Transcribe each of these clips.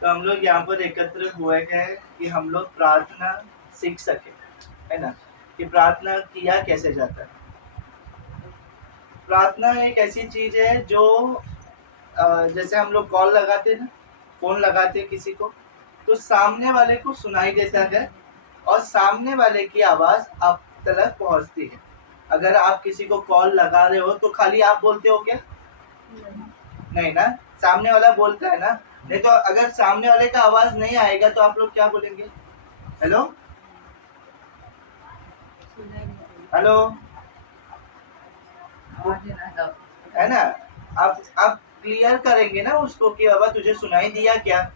तो हम लोग यहाँ पर एकत्र हुए हैं कि हम लोग प्रार्थना सीख सके, है ना, कि प्रार्थना किया कैसे जाता है। प्रार्थना एक ऐसी चीज है जो जैसे हम लोग कॉल लगाते हैं ना, फोन लगाते हैं किसी को, तो सामने वाले को सुनाई देता है और सामने वाले की आवाज आप तक पहुंचती है। अगर आप किसी को कॉल लगा रहे हो तो खाली आप बोलते हो क्या? नहीं ना, सामने वाला बोलता है ना। नहीं तो अगर सामने वाले का आवाज नहीं आएगा तो आप लोग क्या बोलेंगे? हेलो हेलो, है ना। आप क्लियर करेंगे ना उसको कि बाबा तुझे सुनाई दिया क्या?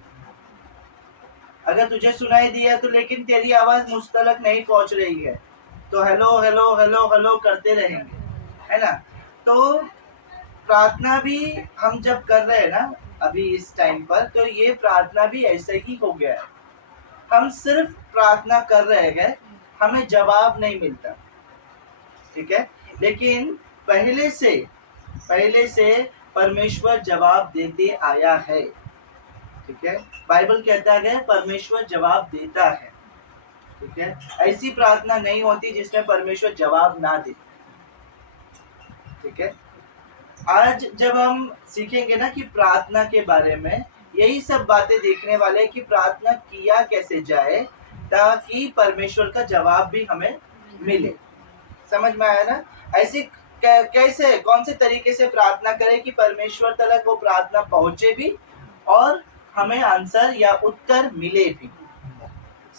अगर तुझे सुनाई दिया तो लेकिन तेरी आवाज मुझ तक नहीं पहुंच रही है, तो हेलो हेलो हेलो हेलो करते रहेंगे, है ना। तो प्रार्थना भी हम जब कर रहे हैं ना अभी इस टाइम पर, तो ये प्रार्थना भी ऐसे ही हो गया है। हम सिर्फ प्रार्थना कर रहे हैं, हमें जवाब नहीं मिलता, ठीक है। लेकिन पहले से परमेश्वर जवाब देते आया है, ठीक है। बाइबल कहता है परमेश्वर जवाब देता है, ठीक है। ऐसी प्रार्थना नहीं होती जिसमें परमेश्वर जवाब ना दे, ठीक है। आज जब हम सीखेंगे ना कि प्रार्थना के बारे में, यही सब बातें देखने वाले हैं कि प्रार्थना किया कैसे जाए ताकि परमेश्वर का जवाब भी हमें मिले। समझ में आया ना? ऐसी कैसे कौन से तरीके से प्रार्थना करें कि परमेश्वर तक वो प्रार्थना पहुंचे भी और हमें आंसर या उत्तर मिले भी।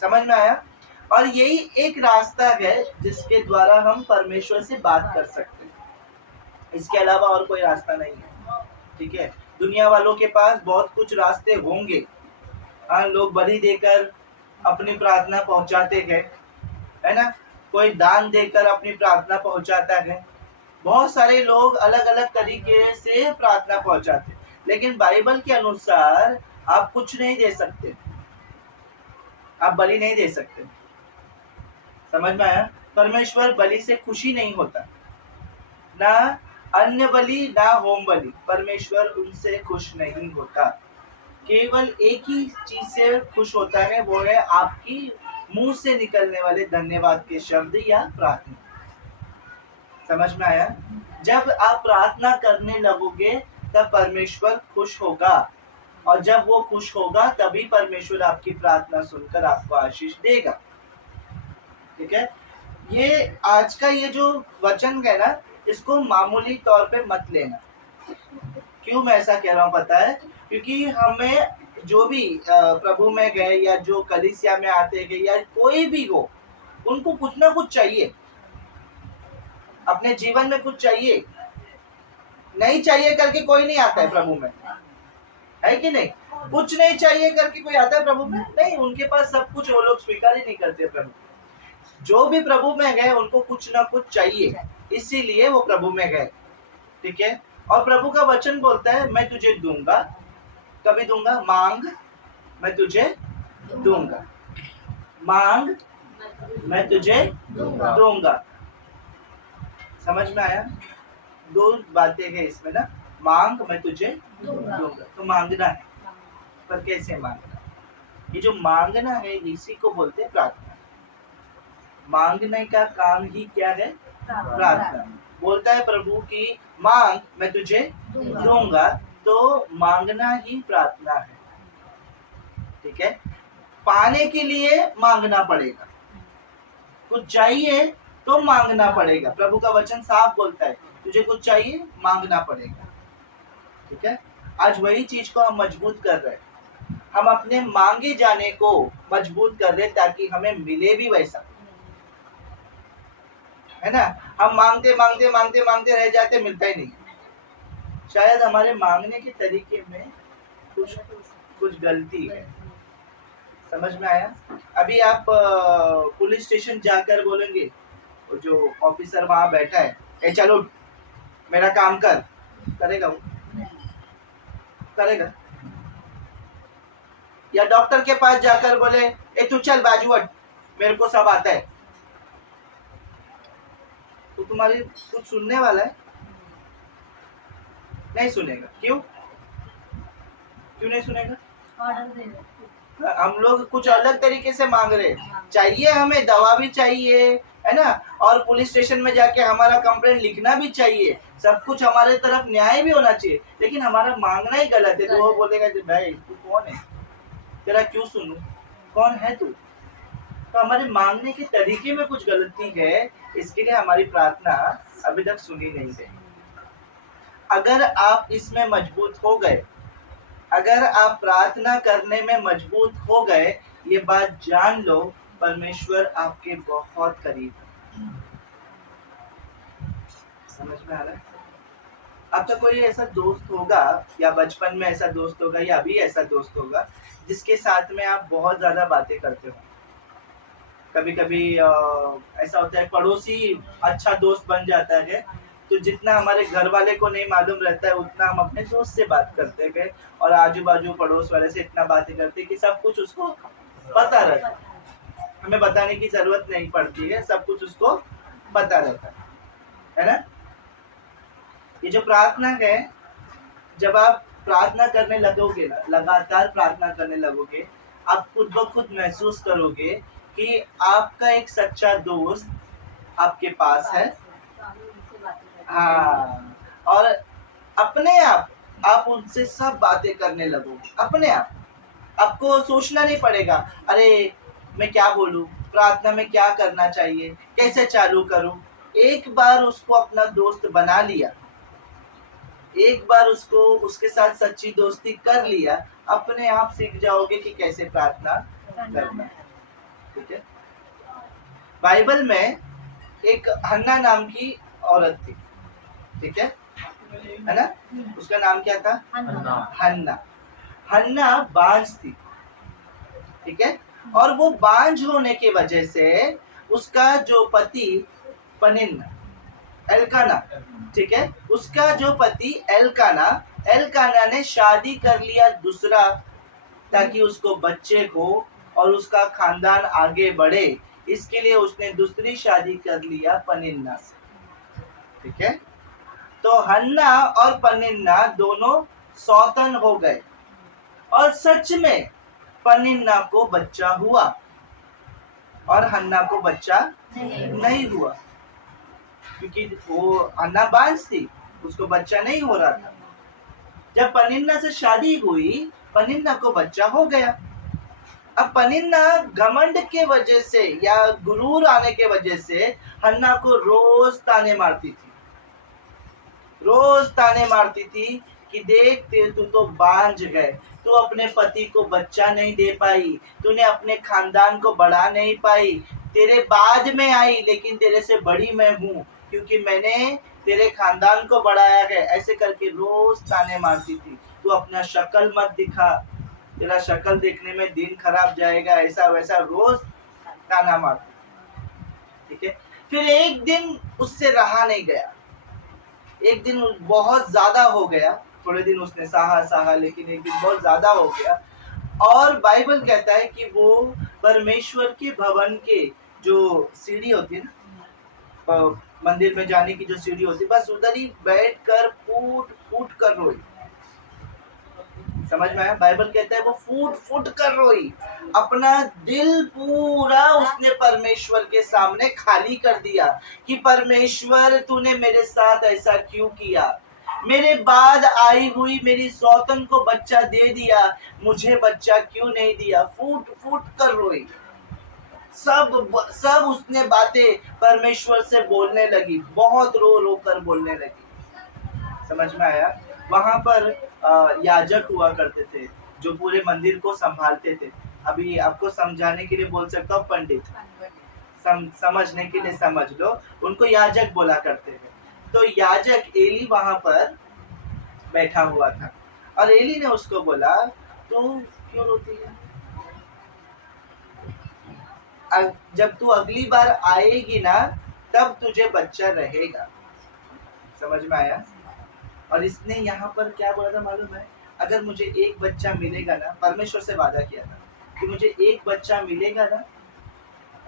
समझ में आया? और यही एक रास्ता है जिसके द्वारा हम परमेश्वर से बात कर सकते हैं, इसके अलावा और कोई रास्ता नहीं है, ठीक है। दुनिया वालों के पास बहुत कुछ रास्ते होंगे, हाँ, लोग बलि देकर अपनी प्रार्थना पहुंचाते हैं, है ना। कोई दान देकर अपनी प्रार्थना पहुंचाता है। बहुत सारे लोग अलग अलग तरीके से प्रार्थना पहुंचाते हैं, लेकिन बाइबल के अनुसार आप कुछ नहीं दे सकते, आप बलि नहीं दे सकते। समझ में आया? परमेश्वर बलि से खुशी नहीं होता, ना अन्य बलि ना होम बलि, परमेश्वर उनसे खुश नहीं होता। केवल एक ही चीज से खुश होता है, वो है आपकी मुंह से निकलने वाले धन्यवाद के शब्द या प्रार्थना। समझ में आया? जब आप प्रार्थना करने लगोगे तब परमेश्वर खुश होगा, और जब वो खुश होगा तभी परमेश्वर आपकी प्रार्थना सुनकर आपको आशीष देगा, ठीक है। ये आज का ये जो वचन है ना, इसको मामूली तौर पे मत लेना। क्यों मैं ऐसा कह रहा हूँ पता है? क्योंकि हमें जो भी प्रभु में गए या जो कलीसिया में आते गए या कोई भी हो, उनको कुछ ना कुछ चाहिए, अपने जीवन में कुछ चाहिए। नहीं चाहिए करके कोई नहीं आता है प्रभु में, है कि नहीं? कुछ नहीं चाहिए करके कोई आता है प्रभु में? नहीं, उनके पास सब कुछ, वो लोग स्वीकार ही नहीं करते प्रभु। जो भी प्रभु में गए उनको कुछ ना कुछ चाहिए, इसीलिए वो प्रभु में गए, ठीक है। और प्रभु का वचन बोलता है मैं तुझे दूंगा, कभी दूंगा, मांग मैं तुझे दूंगा, मांग मैं तुझे दूंगा। समझ में आया? दो बातें हैं इसमें ना, मांग मैं तुझे दूंगा, तो मांगना है, पर कैसे मांगना? ये जो मांगना है इसी को बोलते हैं प्रार्थना। मांगने का काम ही क्या है? प्रार्थना। बोलता है प्रभु की मांग मैं तुझे दूंगा, तो मांगना ही प्रार्थना है, ठीक है। पाने के लिए मांगना पड़ेगा, कुछ चाहिए तो मांगना पड़ेगा। प्रभु का वचन साफ बोलता है तुझे कुछ चाहिए मांगना पड़ेगा, ठीक है। आज वही चीज को हम मजबूत कर रहे हैं, हम अपने मांगे जाने को मजबूत कर रहे ताकि हमें मिले भी वैसा, है ना। हम मांगते मांगते मांगते मांगते रह जाते, मिलता ही नहीं। शायद हमारे मांगने के तरीके में कुछ कुछ गलती है। समझ में आया? अभी आप पुलिस स्टेशन जाकर बोलेंगे, जो ऑफिसर वहां बैठा है, ए चलो मेरा काम कर, करेगा वो? करेगा? या डॉक्टर के पास जाकर बोले ए तू चल बाजू हट, मेरे को सब आता है, तो तुम्हारी कुछ सुनने वाला है? नहीं सुनेगा। क्यों? क्यों नहीं सुनेगा? ऑर्डर दे रहे हम लोग कुछ अलग तरीके से मांग रहे हैं। चाहिए, हमें दवा भी चाहिए, है ना, और पुलिस स्टेशन में जाके हमारा कंप्लेंट लिखना भी चाहिए, सब कुछ हमारे तरफ न्याय भी होना चाहिए, लेकिन हमारा मांगना ही गलत है। तो वो बोलेगा कि भाई तू कौन है, तेरा क्यों सुनूं, कौन है तू। तो हमारे मांगने के तरीके में कुछ गलती है, इसके लिए हमारी प्रार्थना अभी तक सुनी नहीं गई। अगर आप इसमें मजबूत हो गए, अगर आप प्रार्थना करने में मजबूत हो गए, ये बात जान लो, परमेश्वर आपके बहुत करीब है। समझ में आ रहा है? आपका कोई ऐसा दोस्त होगा, या बचपन में ऐसा दोस्त होगा, या अभी ऐसा दोस्त होगा जिसके साथ में आप बहुत ज्यादा बातें करते हो। कभी कभी ऐसा होता है, पड़ोसी अच्छा दोस्त बन जाता है, तो जितना हमारे घर वाले को नहीं मालूम रहता है उतना हम अपने दोस्त से बात करते गए, और आजू बाजू पड़ोस वाले से इतना बातें करते कि सब कुछ उसको पता रहता है, हमें बताने की जरूरत नहीं पड़ती है, सब कुछ उसको पता रहता है ना। ये जो प्रार्थना है, जब आप प्रार्थना करने लगोगे ना, लगातार प्रार्थना करने लगोगे, आप खुद ब खुद महसूस करोगे कि आपका एक सच्चा दोस्त आपके पास है। हाँ, और अपने आप उनसे सब बातें करने लगोगे, अपने आप। आपको सोचना नहीं पड़ेगा, अरे मैं क्या बोलूं, प्रार्थना में क्या करना चाहिए, कैसे चालू करूं। एक बार उसको अपना दोस्त बना लिया, एक बार उसको उसके साथ सच्ची दोस्ती कर लिया, अपने आप सीख जाओगे कि कैसे प्रार्थना करना। ठीक है। बाइबल में एक हन्ना नाम की औरत थी, ठीक है ना। उसका नाम क्या था? हन्ना। हन्ना बांझ थी, ठीक है। और वो बांझ होने की वजह से उसका जो पति पनिन्ना, एल्काना, ठीक है, उसका जो पति एल्काना, एल्काना ने शादी कर लिया दूसरा, ताकि उसको बच्चे हो और उसका खानदान आगे बढ़े, इसके लिए उसने दूसरी शादी कर लिया पनिन्ना से, ठीक है। तो हन्ना और पनिन्ना दोनों सौतन हो गए, और सच में पनिन्ना को बच्चा हुआ और हन्ना को बच्चा नहीं हुआ, क्योंकि वो हन्ना बांझ थी, उसको बच्चा नहीं हो रहा था। जब पनिन्ना से शादी हुई, पनिन्ना को बच्चा हो गया। अब पनिन्ना घमंड के वजह से या गुरूर आने के वजह से हन्ना को रोज ताने मारती थी, रोज ताने मारती थी कि देख तू तो बांझ गए, तू अपने पति को बच्चा नहीं दे पाई, तूने अपने खानदान को बढ़ा नहीं पाई, तेरे बाद में आई लेकिन तेरे से बड़ी मैं हूँ, क्योंकि मैंने तेरे खानदान को बढ़ाया है। ऐसे करके रोज ताने मारती थी, तू अपना शक्ल मत दिखा, तेरा शक्ल देखने में दिन खराब जाएगा, ऐसा वैसा रोज ताना मारती, ठीक है। फिर एक दिन उससे रहा नहीं गया, एक दिन बहुत ज्यादा हो गया, थोड़े दिन उसने सहा सहा, लेकिन एक दिन बहुत ज्यादा हो गया, और बाइबल कहता है कि वो परमेश्वर के भवन के जो सीढ़ी होती है ना, मंदिर में जाने की जो सीढ़ी होती है, बस उधर ही बैठ कर फूट फूट कर रोई। समझ में आया? बाइबल कहता है वो फूट फूट कर रोई, अपना दिल पूरा उसने परमेश्वर के सामने खाली कर दिया कि परमेश्वर तूने मेरे साथ ऐसा क्यों किया, मेरे बाद आई हुई मेरी सौतन को बच्चा दे दिया, मुझे बच्चा क्यों नहीं दिया। फूट फूट कर रोई, सब उसने बातें परमेश्वर से बोलने लगी, बहुत रो रो कर बोलने लगी। समझ में आया? वहां पर याजक हुआ करते थे जो पूरे मंदिर को संभालते थे। अभी आपको समझाने के लिए बोल सकता हूँ पंडित, समझने के लिए समझ लो, उनको याजक बोला करते थे। तो याजक एली वहां पर बैठा हुआ था, और एली ने उसको बोला, तू क्यों रोती है, जब तू अगली बार आएगी ना तब तुझे बच्चा रहेगा। समझ में आया? और इसने यहाँ पर क्या बोला था मालूम है? अगर मुझे एक बच्चा मिलेगा ना, परमेश्वर से वादा किया था कि मुझे एक बच्चा मिलेगा ना,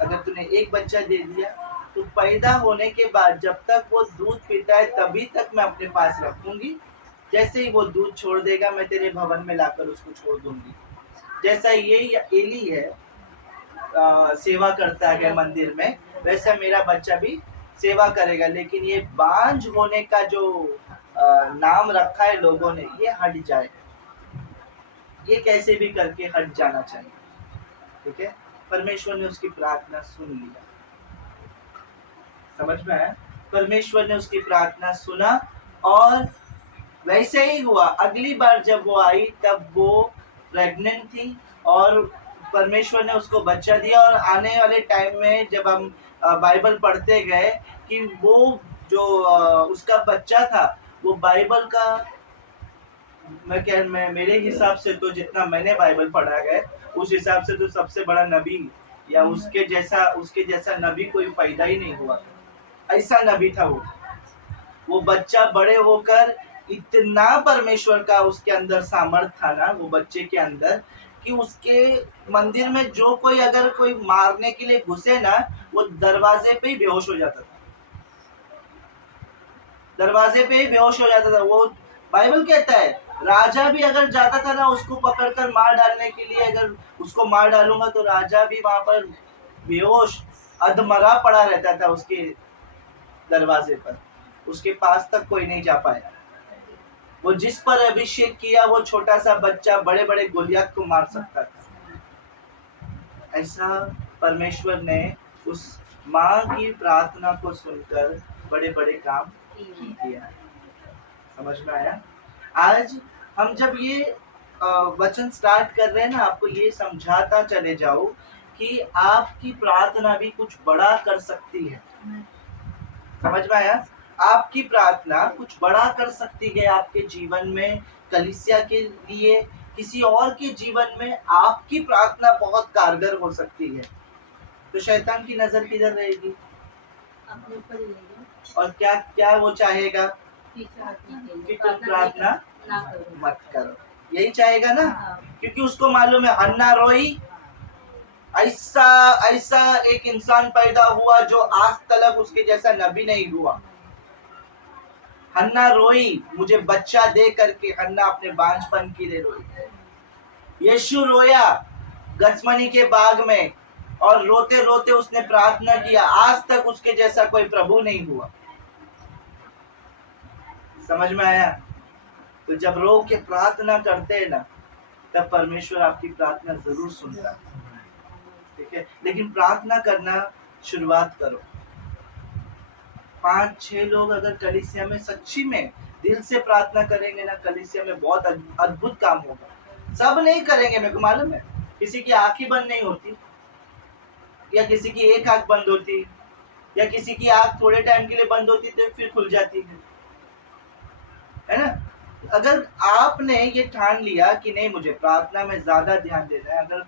अगर तूने एक बच्चा दे दिया तो पैदा होने के बाद जब तक वो दूध पीता है तभी तक मैं अपने पास रखूंगी, जैसे ही वो दूध छोड़ देगा मैं तेरे भवन में लाकर उसको छोड़ दूंगी। जैसा ये एली है, सेवा करता है मंदिर में, वैसा मेरा बच्चा भी सेवा करेगा। लेकिन ये बांझ होने का जो नाम रखा है लोगों ने, ये हट जाए, ये कैसे भी करके हट जाना चाहिए। ठीक है, परमेश्वर ने उसकी प्रार्थना सुन लिया। समझ में आया? परमेश्वर ने उसकी प्रार्थना सुना और वैसे ही हुआ। अगली बार जब वो आई तब वो प्रेग्नेंट थी और परमेश्वर ने उसको बच्चा दिया। और आने वाले टाइम में जब हम बाइबल पढ़ते गए कि वो जो उसका बच्चा था वो बाइबल का, मैं मेरे हिसाब से तो जितना मैंने बाइबल पढ़ा है उस हिसाब से तो सबसे बड़ा नबी या उसके जैसा नबी कोई पैदा ही नहीं हुआ। ऐसा नबी था वो बच्चा बड़े होकर इतना परमेश्वर का उसके अंदर सामर्थ था ना वो बच्चे के अंदर, कि उसके मंदिर में जो कोई अगर कोई मारने के लिए घुसे ना, वो दरवाजे पे ही बेहोश हो जाता था। दरवाजे पे ही बेहोश हो जाता था वो। बाइबल कहता है राजा भी अगर जाता था ना उसको पकड़कर मार डालने के लिए, अगर उसको मार डालूंगा तो राजा भी वहां पर बेहोश अधमरा पड़ा रहता था उसके दरवाजे पर। उसके पास तक कोई नहीं जा पाया। वो जिस पर अभिषेक किया वो छोटा सा बच्चा बड़े बड़े गोलियत को मार सकता था। ऐसा परमेश्वर ने उस माँ की प्रार्थना को सुनकर बड़े बड़े काम किया। समझ में आया? आज हम जब ये वचन स्टार्ट कर रहे हैं ना, आपको ये समझाता चले जाओ कि आपकी प्रार्थना भी कुछ बड़ा कर सकती है। समझ में आया? आपकी प्रार्थना कुछ बड़ा कर सकती है आपके जीवन में, कलीसिया के लिए, किसी और के जीवन में आपकी प्रार्थना बहुत कारगर हो सकती है। तो शैतान की नजर किधर रहेगी? अपने ऊपर ही रहेगी। और क्या क्या वो चाहेगा कि तुम प्रार्थना ना करो। मत करो, यही चाहेगा ना। हाँ। क्योंकि उसको मालूम है हन्ना रोई, ऐसा ऐसा एक इंसान पैदा हुआ जो आज तक उसके जैसा नबी नहीं हुआ। हन्ना रोई, मुझे बच्चा दे करके। हन्ना अपने बांझपन के लिए रोई। यीशु रोया गत्समनी के बाग में और रोते रोते उसने प्रार्थना किया। आज तक उसके जैसा कोई प्रभु नहीं हुआ। समझ में आया? तो जब रो के प्रार्थना करते हैं ना, तब परमेश्वर आपकी प्रार्थना जरूर सुनता है। ठीक है, लेकिन प्रार्थना करना शुरुआत करो। 5-6 लोग अगर कलीसिया में सच्ची में दिल से प्रार्थना करेंगे ना, कलीसिया में बहुत अद्भुत काम होगा। सब नहीं करेंगे, मेरे को मालूम है। किसी की आंख ही बंद नहीं होती, या किसी की एक आंख बंद होती, या किसी की आंख थोड़े टाइम के लिए बंद होती तो फिर खुल जाती है ना। अगर आपने ये ठान लिया कि नहीं मुझे प्रार्थना में ज्यादा ध्यान देना है, अगर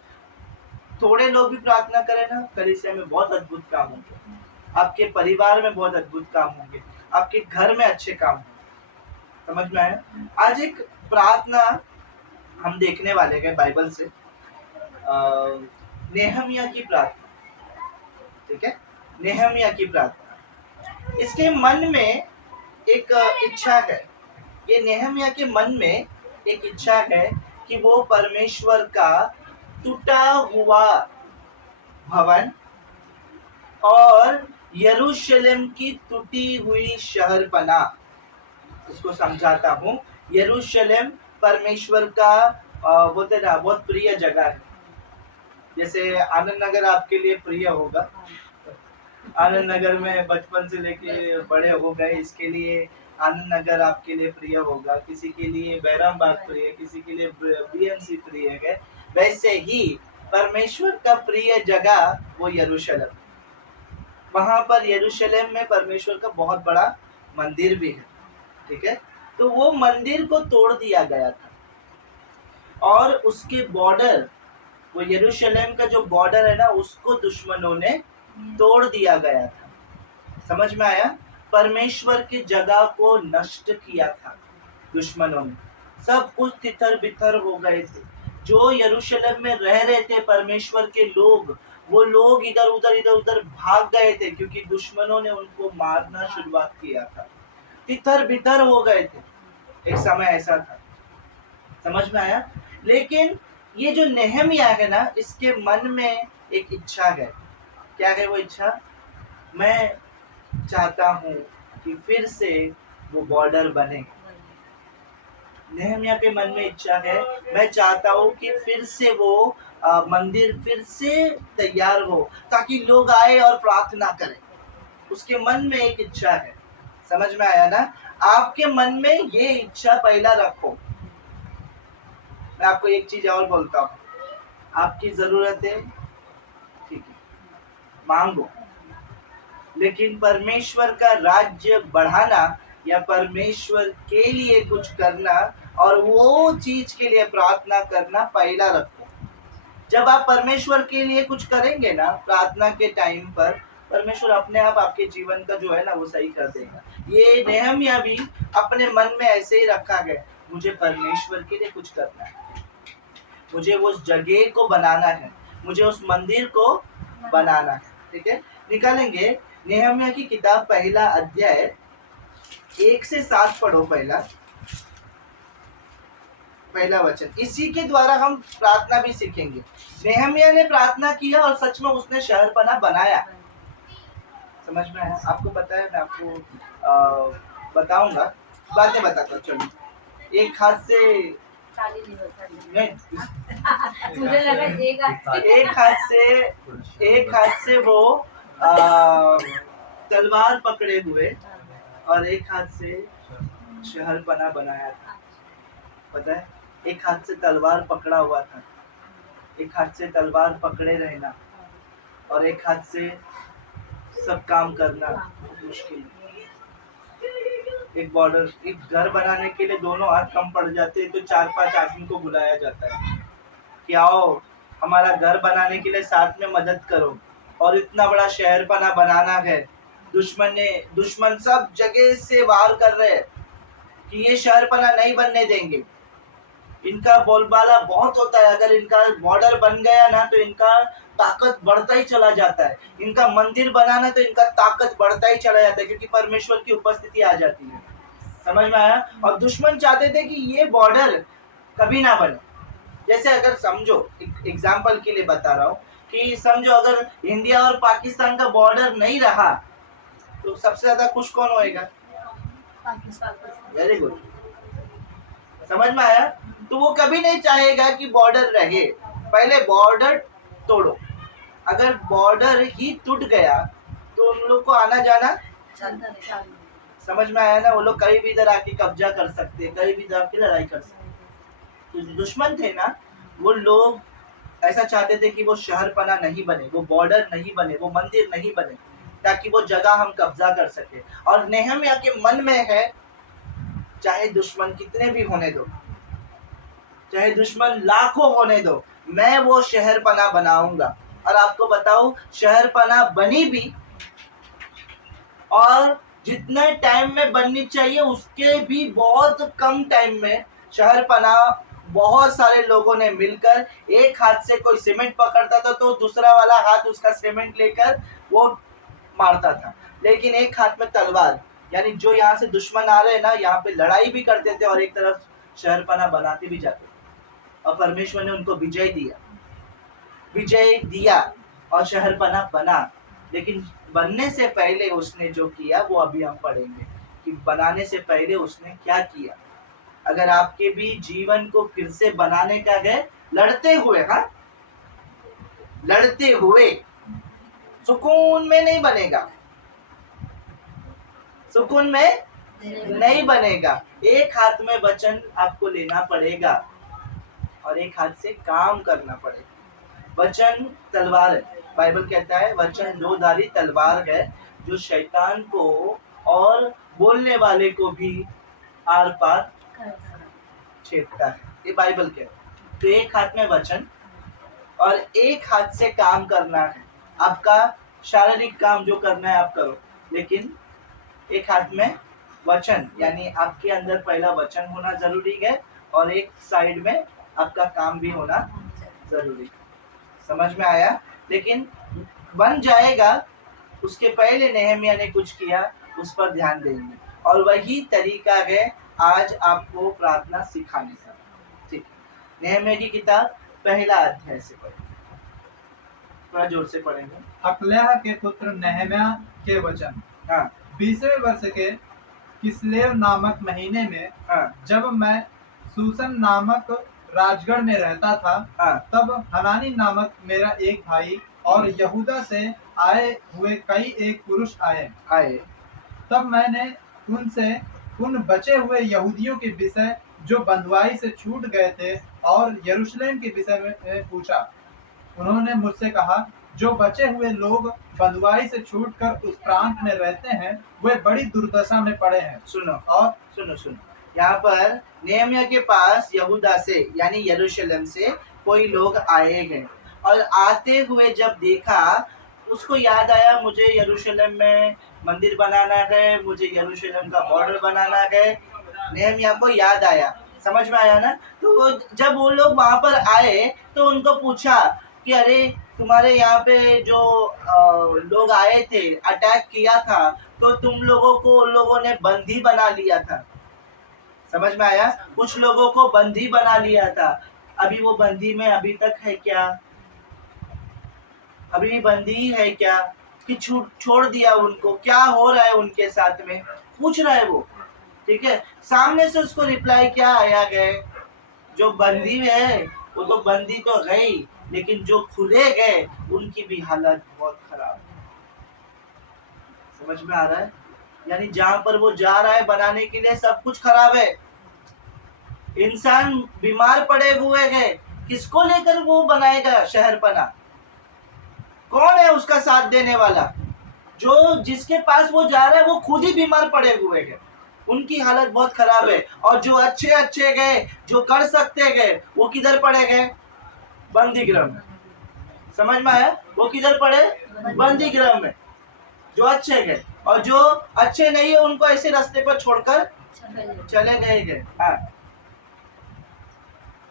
थोड़े लोग भी प्रार्थना करें ना, कलीसिया में बहुत अद्भुत काम होंगे। आपके परिवार में बहुत अद्भुत काम होंगे, आपके घर में अच्छे काम होंगे। समझ में आया? आज एक प्रार्थना हम देखने वाले हैं बाइबल से, नेहमिया की प्रार्थना। ठीक है, नेहमिया की प्रार्थना। इसके मन में एक इच्छा है, ये नेहमिया के मन में एक इच्छा है कि वो परमेश्वर का टूटा हुआ भवन और यरूशलेम की टूटी हुई शहरपना, इसको समझाता हूँ। यरूशलेम परमेश्वर का बोलते ना बहुत प्रिय जगह है। जैसे आनंद नगर आपके लिए प्रिय होगा, आनंद नगर में बचपन से लेके बड़े हो गए, इसके लिए आनंद नगर आपके लिए प्रिय होगा। किसी के लिए बैराम बाग प्रिय, किसी के लिए बीएमसी प्रिय है। वैसे ही परमेश्वर का प्रिय जगह वो यरूशलेम। वहां पर यरूशलेम में परमेश्वर का बहुत बड़ा मंदिर भी है। ठीक है, तो वो मंदिर को तोड़ दिया गया था और उसके बॉर्डर, वो यरूशलेम का जो बॉर्डर है ना, उसको दुश्मनों ने तोड़ दिया गया था। समझ में आया? परमेश्वर की जगह को नष्ट किया था दुश्मनों ने। सब कुछ तितर बितर हो गए थे। जो यरूशलेम में रह रहे थे परमेश्वर के लोग, वो लोग इधर उधर भाग गए थे, क्योंकि दुश्मनों ने उनको मारना शुरुआत किया था। तितर बितर हो गए थे। एक समय ऐसा था। समझ में आया? लेकिन ये जो नेहमिया है ना, इसके मन में एक इच्छा है। क्या है वो इच्छा? मैं चाहता हूँ कि फिर से वो बॉर्डर बने। नेहमिया के मन में इच्छा है, मैं चाहता हूँ कि फिर से वो मंदिर फिर से तैयार हो, ताकि लोग आए और प्रार्थना करें। उसके मन में एक इच्छा है। समझ में आया ना? आपके मन में ये इच्छा पहला रखो। मैं आपको एक चीज और बोलता हूँ, आपकी जरूरत है, ठीक है, मांगो, लेकिन परमेश्वर का राज्य बढ़ाना या परमेश्वर के लिए कुछ करना और वो चीज के लिए प्रार्थना करना पहला रखो। जब आप परमेश्वर के लिए कुछ करेंगे ना प्रार्थना के टाइम पर, परमेश्वर अपने आप आपके जीवन का जो है ना वो सही कर देगा। ये नेहमिया भी अपने मन में ऐसे ही रखा गया, मुझे परमेश्वर के लिए कुछ करना है, मुझे उस जगह को बनाना है, मुझे उस मंदिर को बनाना है। ठीक है, निकालेंगे नेहमिया की किताब पहला अध्याय 1 से 7 पढ़ो। पहला वचन, इसी के द्वारा हम प्रार्थना भी सीखेंगे। नेहमिया ने प्रार्थना किया और सच में उसने शहरपनाह बनाया। समझ में आया? आपको पता है, मैं आपको बताऊंगा, बाद में बताता हूँ। चलिए, एक हाथ से नहीं, मुझे लगा एक हाथ से वो तलवार पकड़े हुए और एक हाथ से शहरपनाह बनाया था। पता है, एक हाथ से तलवार पकड़ा हुआ था, एक हाथ से तलवार पकड़े रहना और एक हाथ से सब काम करना मुश्किल। एक बॉर्डर, एक घर बनाने के लिए दोनों हाथ कम पड़ जाते हैं तो 4-5 आदमी को बुलाया जाता है कि आओ हमारा घर बनाने के लिए साथ में मदद करो। और इतना बड़ा शहरपनाह बनाना है, दुश्मन सब जगह से वार कर रहे हैं कि ये शहरपनाह नहीं बनने देंगे। इनका बोलबाला बहुत होता है, अगर इनका बॉर्डर बन गया ना तो इनका ताकत बढ़ता ही चला जाता है। इनका मंदिर बनाना तो इनका ताकत बढ़ता ही चला जाता है, क्योंकि परमेश्वर की उपस्थिति आ जाती है। समझ में आया? और दुश्मन चाहते थे कि ये बॉर्डर कभी ना बने। जैसे अगर समझो, एग्जाम्पल के लिए बता रहा हूँ कि समझो अगर इंडिया और पाकिस्तान का बॉर्डर नहीं रहा तो सबसे ज्यादा खुश कौन होएगा? वेरी गुड, समझ में आया? तो वो कभी नहीं चाहेगा कि बॉर्डर रहे, पहले बॉर्डर तोड़ो। अगर बॉर्डर ही टूट गया तो उन लोग को आना जाना, समझ में आया ना? वो लोग कहीं भी इधर आके कब्जा कर सकते हैं, कहीं भी इधर आके लड़ाई कर सकते हैं। तो जो दुश्मन थे ना, वो लोग ऐसा चाहते थे कि वो शहरपनाह नहीं बने, वो बॉर्डर नहीं बने, वो मंदिर नहीं बने, ताकि वो जगह हम कब्जा कर सके। और नेहमिया के मन में है, चाहे दुश्मन कितने भी होने दो, चाहे दुश्मन लाखों होने दो, मैं वो शहरपनाह बनाऊंगा। और आपको बताऊं, शहरपनाह बनी भी, और जितने टाइम में बननी चाहिए उसके भी बहुत कम टाइम में शहरपनाह बहुत सारे लोगों ने मिलकर, एक हाथ से कोई सीमेंट पकड़ता था तो दूसरा वाला हाथ उसका सीमेंट लेकर वो मारता था, लेकिन एक हाथ में तलवार, यानी जो यहाँ से दुश्मन आ रहे हैं ना, यहाँ पे लड़ाई भी करते थे और एक तरफ शहरपनाह बनाते भी जाते थे। और परमेश्वर ने उनको विजय दिया और शहरपनाह बना। लेकिन बनने से पहले उसने जो किया वो अभी हम पढ़ेंगे कि बनाने से पहले उसने क्या किया। अगर आपके भी जीवन को फिर से बनाने का है, लड़ते हुए, हाँ, लड़ते हुए, सुकून में नहीं बनेगा, सुकून में नहीं बनेगा। एक हाथ में वचन आपको लेना पड़ेगा और एक हाथ से काम करना पड़ेगा। वचन तलवार है, बाइबल कहता है वचन दो धारी तलवार है, जो शैतान को और बोलने वाले को भी आर पार छेदता है। ये बाइबल कहता है। तो एक हाथ में वचन और एक हाथ से काम करना है। आपका शारीरिक काम जो करना है आप करो, लेकिन एक हाथ में वचन, यानी आपके अंदर पहला वचन होना जरूरी है और एक साइड में आपका काम भी होना जरूरी है। समझ में आया? लेकिन बन जाएगा, उसके पहले नेहमिया ने कुछ किया, उस पर ध्यान देंगे। और वही तरीका है आज आपको प्रार्थना सिखाने का। ठीक, नेहमिया की किताब पहला अध्याय से पढ़ेंगे, थोड़ा जोर से पढ़ेंगे। हकल्याह के पुत्र नेहम्याह के वचन। हाँ 20वें वर्ष के किस्लेव नामक महीने में, हाँ जब मैं सूसन नामक राजगढ़ में रहता था, हाँ तब हनानी नामक मेरा एक भाई और यहूदा से आए हुए कई एक पुरुष आए। तब मैंने उनसे उन बचे हुए यहूदियों के विषय जो बंधुआई से छूट गए थे और यरूशलेम के विषय में पूछा। उन्होंने मुझसे कहा, जो बचे हुए लोग बंधुआई से छूटकर उस प्रांत में रहते हैं, वे बड़ी दुर्दशा में पड़े हैं। सुनो, यहाँ पर नेहम्याह के पास यहूदा से यानी यरूशलेम से कोई लोग आए गए, और आते हुए जब देखा, उसको याद आया मुझे यरूशलेम में मंदिर बनाना है, मुझे यरूशलेम का बॉर्डर बनाना है। नेहम्याह को याद आया, समझ में आया ना। तो जब वो लोग वहां पर आए तो उनको पूछा कि अरे तुम्हारे यहाँ पे जो लोग आए थे, अटैक किया था, तो तुम लोगों को उन लोगों ने बंदी बना लिया था। समझ में आया, कुछ लोगों को बंदी बना लिया था। अभी वो बंदी में अभी तक है क्या? अभी भी बंदी है क्या कि छोड़ दिया उनको? क्या हो रहा है उनके साथ में, पूछ रहा है वो। ठीक है, सामने से उसको रिप्लाई क्या आया गए, जो बंदी है वो तो बंदी तो गई, लेकिन जो खुले गए उनकी भी हालत बहुत खराब है। समझ में आ रहा है? यानी जहां पर वो जा रहा है बनाने के लिए सब कुछ खराब है। इंसान बीमार पड़े हुए हैं, किसको लेकर वो बनाएगा शहरपना? कौन है उसका साथ देने वाला? जो जिसके पास वो जा रहा है वो खुद ही बीमार पड़े हुए हैं, उनकी हालत बहुत खराब है। और जो अच्छे अच्छे गए, जो कर सकते गए, वो किधर पड़े गए? बंदी गृह में। समझ में आया? वो किधर पड़े? बंदी गृह में, जो अच्छे गए। और जो अच्छे नहीं है उनको ऐसे रास्ते पर छोड़कर चले गए। हाँ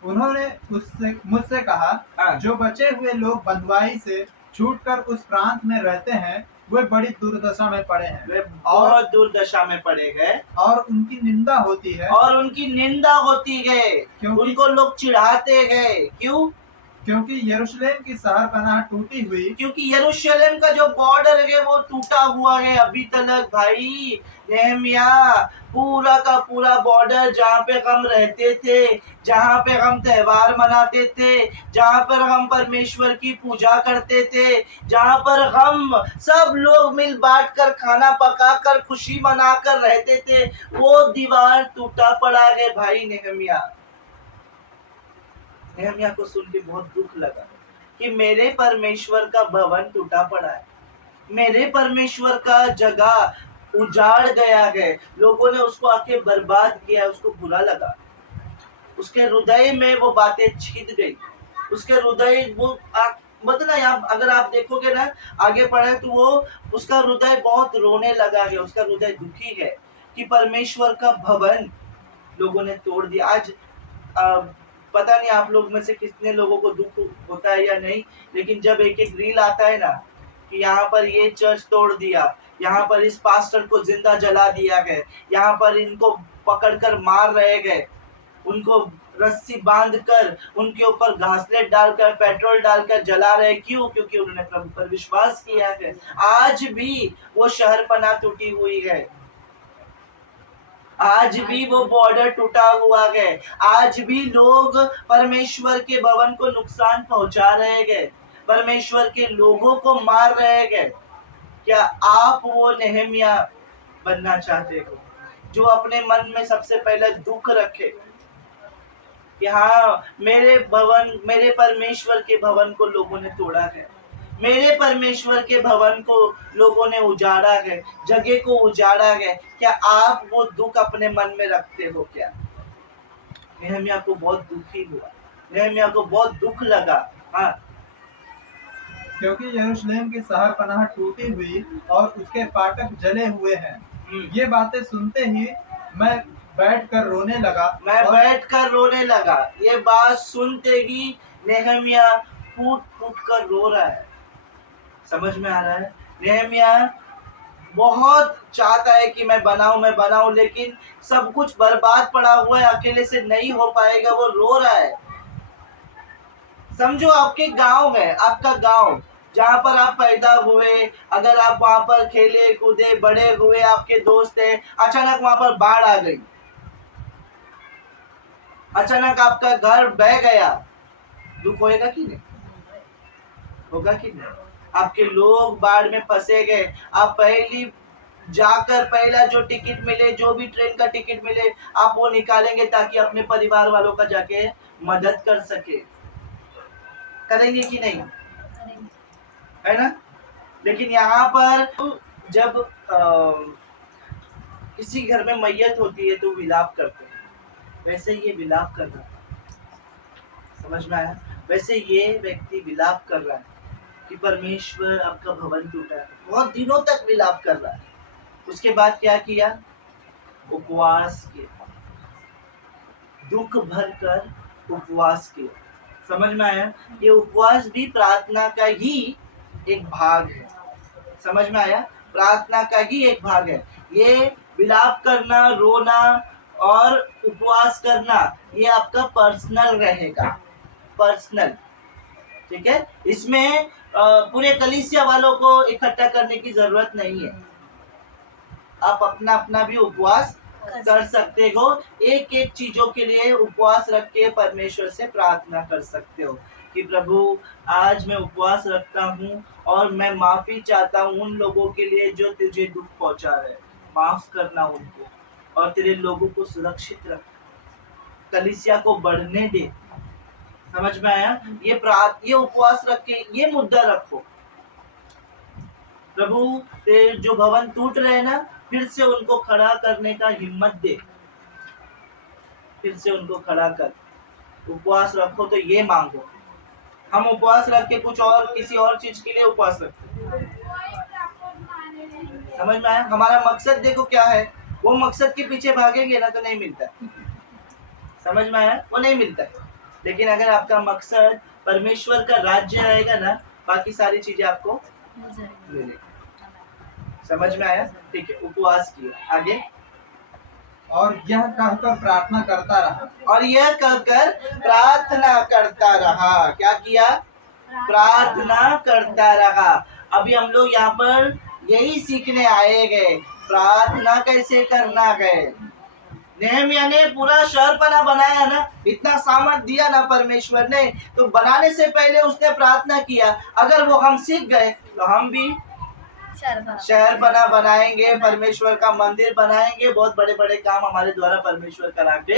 उन्होंने मुझसे कहा, हाँ। जो बचे हुए लोग बंधुआई से छूटकर उस प्रांत में रहते हैं, वे बड़ी दुर्दशा में पड़े हैं। वे बहुत दुर्दशा में पड़े गए, और उनकी निंदा होती है। और उनकी निंदा होती है, उनको लोग चिढ़ाते गए। क्यों? क्योंकि यरूशलेम की शहरपनाह टूटी हुई, क्योंकि यरूशलेम का जो बॉर्डर है वो टूटा हुआ है अभी तक। भाई नेहम्याह, पूरा का पूरा बॉर्डर, जहाँ पे हम रहते थे, जहाँ पे हम त्योहार मनाते थे, जहाँ पर हम परमेश्वर की पूजा करते थे, जहाँ पर हम सब लोग मिल बांट कर खाना पकाकर खुशी मनाकर रहते थे, वो दीवार टूटा पड़ा है। भाई नेहम्याह को सुन के बहुत दुख लगा कि मेरे परमेश्वर का भवन टूटा पड़ा है, मेरे परमेश्वर का जगह उजाड़ गया है, लोगों ने उसको आके बर्बाद किया। उसको बुरा लगा, उसके हृदय में वो बातें छिद गई, उसके हृदय वो मतलब यहाँ अगर आप देखोगे ना, आगे पढ़े तो वो उसका हृदय बहुत रोने लगा है, उसका हृदय दुखी है कि परमेश्वर का भवन लोगों ने तोड़ दिया। आज पता नहीं आप लोग में से कितने लोगों को दुख होता है या नहीं, लेकिन जब एक एक रील आता है ना कि यहाँ पर ये चर्च तोड़ दिया, यहाँ पर इस पास्टर को जिंदा जला दिया गया, यहाँ पर इनको पकड़कर मार रहे गए, उनको रस्सी बांधकर उनके ऊपर घासलेट डालकर पेट्रोल डालकर जला रहे। क्यों? क्योंकि उन्होंने प्रभु पर विश्वास किया है। आज भी वो शहरपनाह टूटी हुई है, आज भी वो बॉर्डर टूटा हुआ है, आज भी लोग परमेश्वर के भवन को नुकसान पहुंचा रहे हैं, परमेश्वर के लोगों को मार रहे हैं। क्या आप वो नेहम्याह बनना चाहते हो जो अपने मन में सबसे पहले दुख रखे कि हाँ मेरे परमेश्वर के भवन को लोगों ने तोड़ा है, मेरे परमेश्वर के भवन को लोगों ने उजाड़ा है, जगह को उजाड़ा है? क्या आप वो दुख अपने मन में रखते हो? क्या? नेहम्याह को बहुत दुखी हुआ, नेहम्याह को बहुत दुख लगा। हाँ, क्योंकि यरूशलेम की शहरपनाह टूटी हुई और उसके फाटक जले हुए हैं। ये बातें सुनते ही मैं बैठकर रोने लगा। ये बात सुनते ही नेहम्याह फूट फूट कर रो रहा है। समझ में आ रहा है? नेहम्याह बहुत चाहता है कि मैं बनाऊं, लेकिन सब कुछ बर्बाद पड़ा हुआ है, अकेले से नहीं हो पाएगा। वो रो रहा है, समझो आपके गांव है, आपका गांव जहाँ पर आप पैदा हुए, अगर आप वहां पर खेले कूदे बड़े हुए, आपके दोस्त है, अचानक वहां पर बाढ़ आ गई, अचानक आपका घर बह गया, दुख होएगा कि नहीं? होगा कि नहीं? आपके लोग बाढ़ में फंसे गए, आप पहली जाकर पहला जो टिकट मिले, जो भी ट्रेन का टिकट मिले, आप वो निकालेंगे ताकि अपने परिवार वालों का जाके मदद कर सके। करेंगे कि नहीं? है ना? लेकिन यहाँ पर जब किसी घर में मैयत होती है तो विलाप करते हैं, वैसे ये विलाप कर रहा है। समझ में आया? वैसे ये व्यक्ति विलाप कर रहा है कि परमेश्वर आपका भवन टूटा है, बहुत दिनों तक विलाप कर रहा है। उसके बाद क्या किया? उपवास किया, दुख भर कर उपवास किया। समझ में आया? ये उपवास भी प्रार्थना का ही एक भाग है। समझ में आया? प्रार्थना का ही एक भाग है। ये विलाप करना, रोना और उपवास करना, ये आपका पर्सनल रहेगा, पर्सनल। ठीक है? इसमें पूरे कलीसिया वालों को इकट्ठा करने की जरूरत नहीं है। आप अपना अपना भी उपवास कर सकते हो, एक एक चीजों के लिए उपवास रख के परमेश्वर से प्रार्थना कर सकते हो कि प्रभु आज मैं उपवास रखता हूँ और मैं माफी चाहता हूँ उन लोगों के लिए जो तुझे दुख पहुंचा रहे, माफ करना उनको, और तेरे लोगों को सुरक्षित रख, कलीसिया को बढ़ने दे। समझ में आया? ये उपवास रख के ये मुद्दा रखो, प्रभु तेरे जो भवन टूट रहे ना, फिर से उनको खड़ा करने का हिम्मत दे, फिर से उनको खड़ा कर। उपवास रखो तो ये मांगो। हम उपवास रख के कुछ और किसी और चीज के लिए उपवास रखते हैं। समझ में आया? हमारा मकसद देखो क्या है, वो मकसद के पीछे भागेंगे ना तो नहीं मिलता। समझ में आया? वो नहीं मिलता। लेकिन अगर आपका मकसद परमेश्वर का राज्य रहेगा ना, बाकी सारी चीजें आपको मिलेगी। समझ में आया? ठीक है, उपवास किया। आगे, और यह कहकर प्रार्थना करता रहा। और यह कहकर प्रार्थना करता रहा। क्या किया? प्रार्थना करता रहा। अभी हम लोग यहाँ पर यही सीखने आए गए, प्रार्थना कैसे करना गए। नेहमिया ने पूरा शहरपना बनाया ना, इतना सामर्थ दिया ना परमेश्वर ने, तो बनाने से पहले उसने प्रार्थना किया। अगर वो हम सीख गए तो हम भी शहरपना बनाएंगे, परमेश्वर का मंदिर बनाएंगे, बहुत बड़े बड़े काम हमारे द्वारा परमेश्वर करा के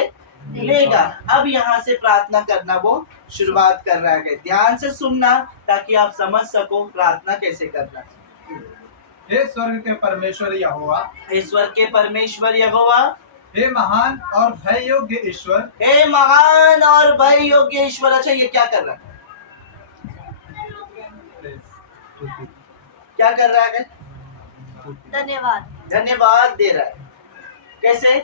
लेगा। अब यहाँ से प्रार्थना करना वो शुरुआत कर रहा है। ध्यान से सुनना ताकि आप समझ सको प्रार्थना कैसे करना। हे स्वर्ग के परमेश्वर यहोवा, ईश्वर के परमेश्वर यहोवा, हे महान और भय योग्य ईश्वर, हे महान और भय योग्य ईश्वर। अच्छा, ये क्या कर रहा है? क्या कर रहा है? धन्यवाद, धन्यवाद दे रहा है। कैसे?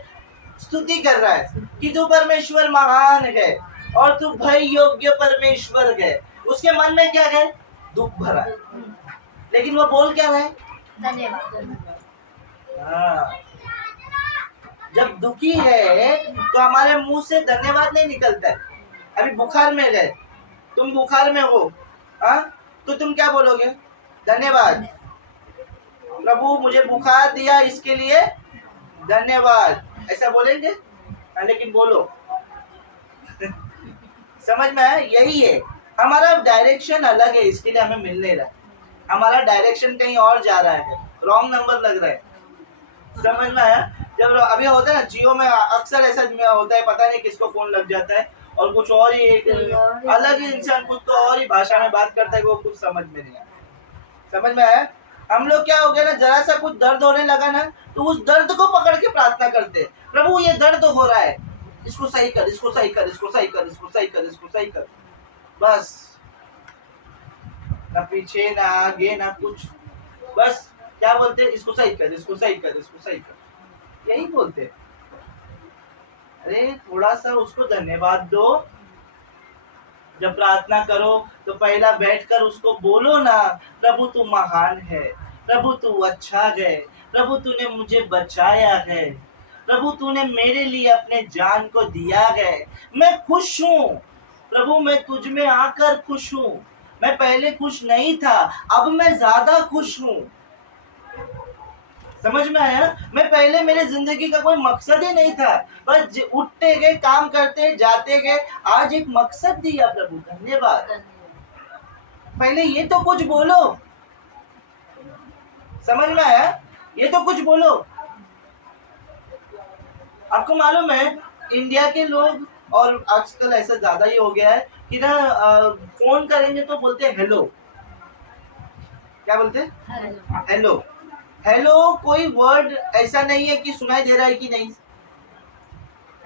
स्तुति कर रहा है कि तू परमेश्वर महान है और तू भय योग्य परमेश्वर है। उसके मन में क्या है? दुख भरा है, लेकिन वो बोल क्या रहा है? धन्यवाद। हाँ, जब दुखी है तो हमारे मुंह से धन्यवाद नहीं निकलता है। अभी बुखार में गए, तुम बुखार में हो, हाँ, तो तुम क्या बोलोगे? धन्यवाद प्रभु, मुझे बुखार दिया इसके लिए धन्यवाद, ऐसा बोलेंगे? लेकिन बोलो समझ में आया? यही है, हमारा डायरेक्शन अलग है, इसके लिए हमें मिल नहीं रहा। हमारा डायरेक्शन कहीं और जा रहा है, रॉन्ग नंबर लग रहा है। समझ में आया? जब अभी होता है ना जियो में, अक्सर ऐसा होता है, पता नहीं किसको फोन लग जाता है और कुछ और ही एक अलग ही इंसान कुछ तो और ही भाषा में बात करता है, वो कुछ समझ में नहीं आता। समझ में आया? हम लोग क्या हो गया ना, जरा सा कुछ दर्द होने लगा ना, तो उस दर्द को पकड़ के प्रार्थना करते हैं, प्रभु ये दर्द हो रहा है, इसको सही कर, इसको सही कर, इसको सही कर, इसको सही कर, इसको सही कर। बस ना पीछे ना आगे ना कुछ, बस क्या बोलते हैं? इसको सही कर, इसको सही कर, इसको सही कर, यही बोलते हैं। अरे थोड़ा सा उसको धन्यवाद दो। जब प्रार्थना करो तो पहला बैठकर उसको बोलो ना, प्रभु तू महान है, प्रभु तू अच्छा है, प्रभु तूने मुझे बचाया है, प्रभु तूने मेरे लिए अपने जान को दिया है, मैं खुश हूँ प्रभु मैं तुझ में आकर खुश हूँ, मैं पहले खुश नहीं था, अब मैं ज्यादा खुश हूँ। समझ में आया? मैं पहले मेरे जिंदगी का कोई मकसद ही नहीं था, बस उठते गए, काम करते जाते गए, आज एक मकसद दिया प्रभु, धन्यवाद। पहले ये तो कुछ बोलो, समझ में आया? ये तो कुछ बोलो। आपको मालूम है इंडिया के लोग, और आजकल ऐसा ज्यादा ही हो गया है कि ना फोन करेंगे तो बोलते हैं हेलो। क्या बोलते हैं? हेलो। हेलो कोई वर्ड ऐसा नहीं है कि सुनाई दे रहा है कि नहीं।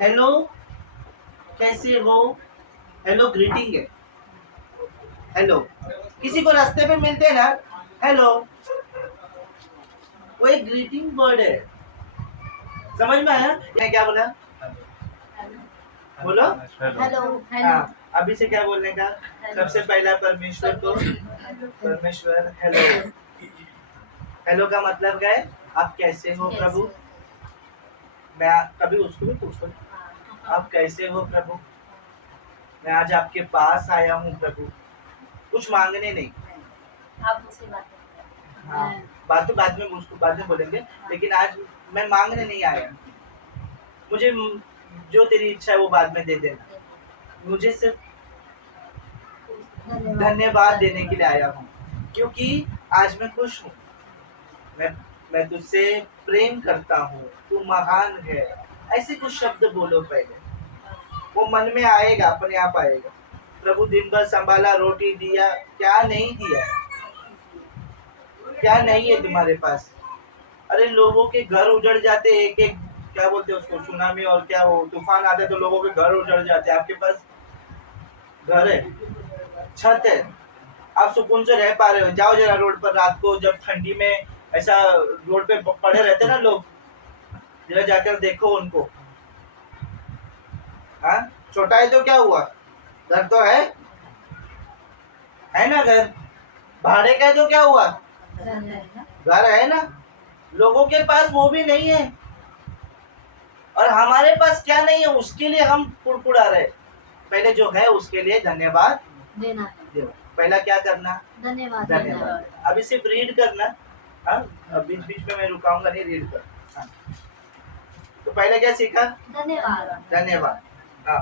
हेलो कैसे हो, हेलो ग्रीटिंग है। हेलो किसी को रास्ते में मिलते हैं ना, हेलो, वो एक ग्रीटिंग वर्ड है। समझ में आया? मैं क्या बोला? बोलो। हेलो हाँ, अभी से क्या बोलने का? सबसे पहला परमेश्वर को, परमेश्वर हेलो। हेलो का मतलब क्या है? आप कैसे हो प्रभु? मैं कभी उसको भी पूछो, आप कैसे हो प्रभु? मैं आज आपके पास आया हूँ प्रभु, कुछ मांगने नहीं। आप मुझसे बात करें। हाँ, बात तो बाद में उसको बाद में बोलेंगे, लेकिन आज मैं मांगने नहीं आया। मुझे जो तेरी इच्छा है वो बाद में दे देना, मुझे सिर्फ धन्यवाद देने के लिए आया हूँ, क्योंकि आज मैं खुश हूँ। मैं तुझसे प्रेम करता हूँ, तू महान है। ऐसे कुछ शब्द बोलो पहले, वो मन में आएगा, अपने आप आएगा। प्रभु दिन भर संभाला, रोटी दिया, क्या नहीं दिया? क्या नहीं है तुम्हारे पास? अरे लोगों के घर उजड़ जाते, एक एक क्या बोलते हैं उसको, सुनामी और क्या वो तूफान आते तो लोगों के घर उजड़ जाते। आपके पास घर है, छत है, आप सुकून से रह पा रहे हो। जाओ जरा रोड पर रात को, जब ठंडी में ऐसा रोड पे पड़े रहते ना लोग, जरा जाकर देखो उनको। हाँ, छोटा है तो क्या हुआ, घर तो है ना घर। भाड़े का है तो क्या हुआ, घर है ना। लोगों के पास वो भी नहीं है, और हमारे पास क्या नहीं है उसके लिए हम कुड़कुड़ा रहे। पहले जो है उसके लिए धन्यवाद देना। पहला क्या करना? धन्यवाद। धन्यवाद। अभी सिर्फ रीड करना। हाँ, अब बीच बीच में मैं रुकाऊंगा नहीं, रीड कर। हाँ। तो पहले क्या सीखा? धन्यवाद। धन्यवाद। हाँ।